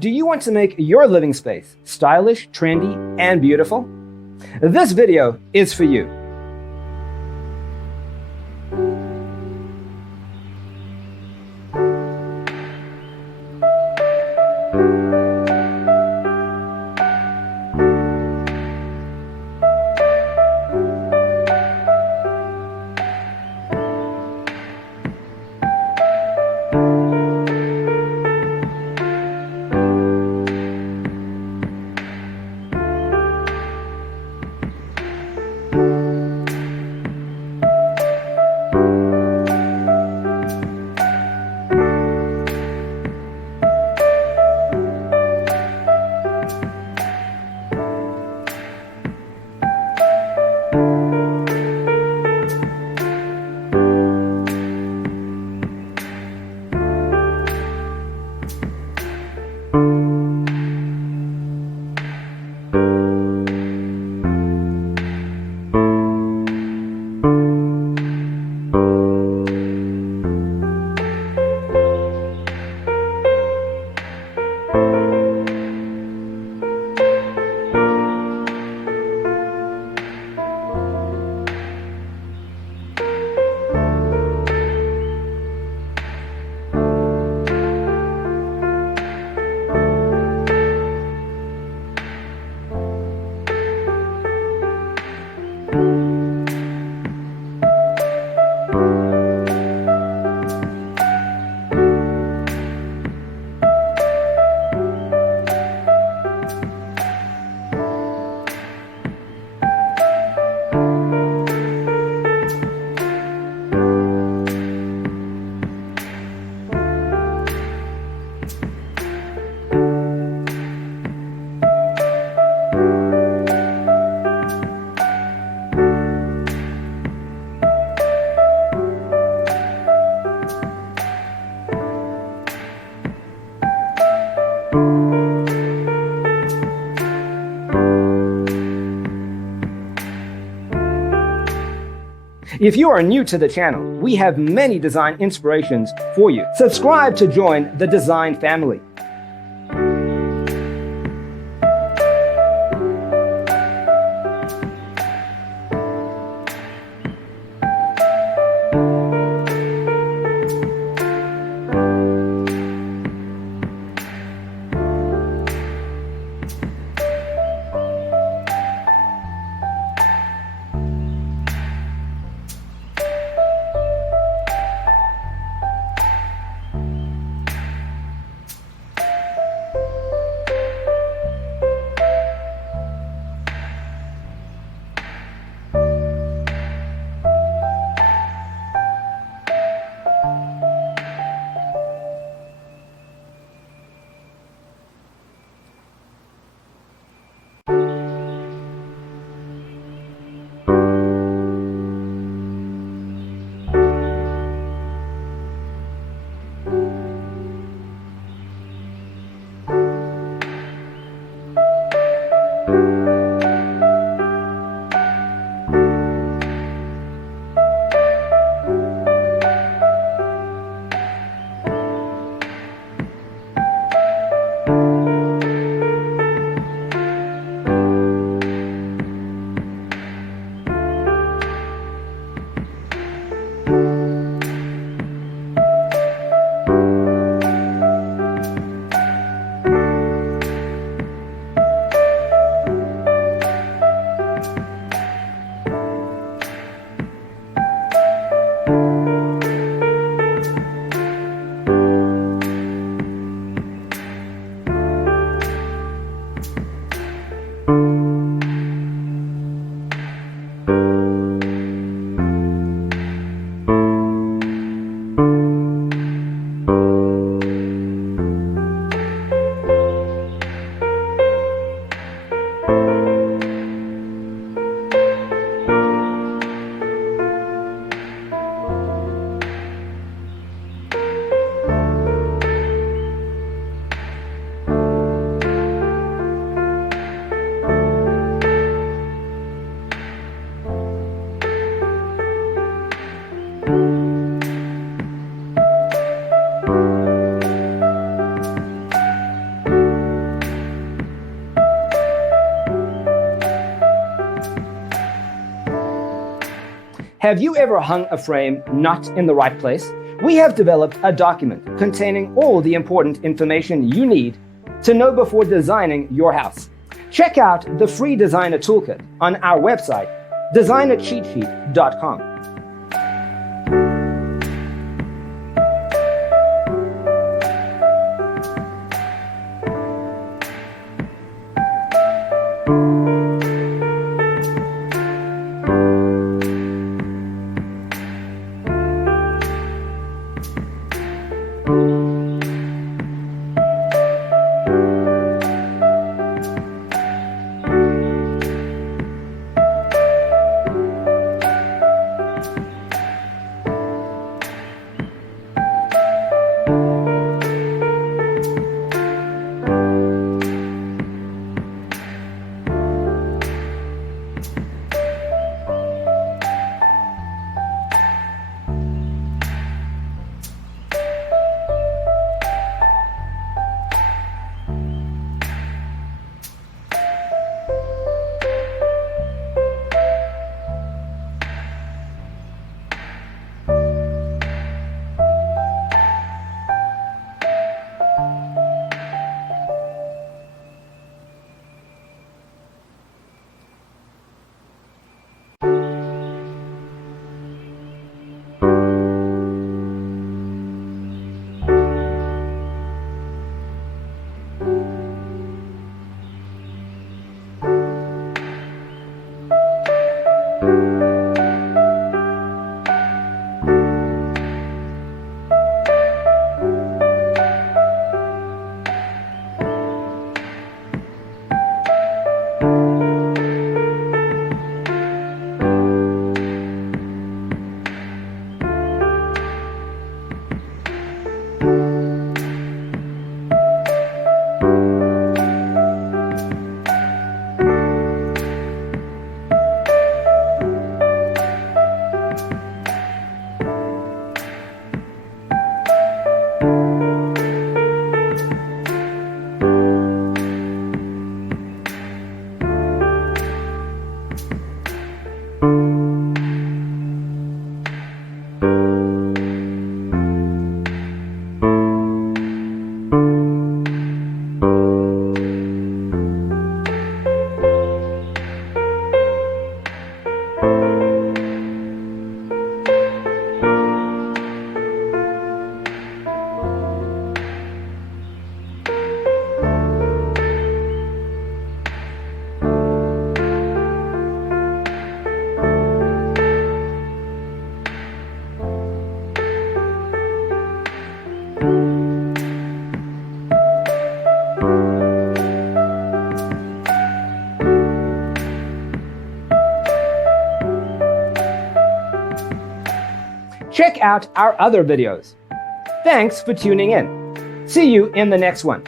Do you want to make your living space stylish, trendy, and beautiful? This video is for you. If you are new to the channel, we have many design inspirations for you. Subscribe to join the design family. Thank you. Have you ever hung a frame not in the right place? We have developed a document containing all the important information you need to know before designing your house. Check out the free designer toolkit on our website, designercheatsheet.com. Check out our other videos. Thanks for tuning in. See you in the next one.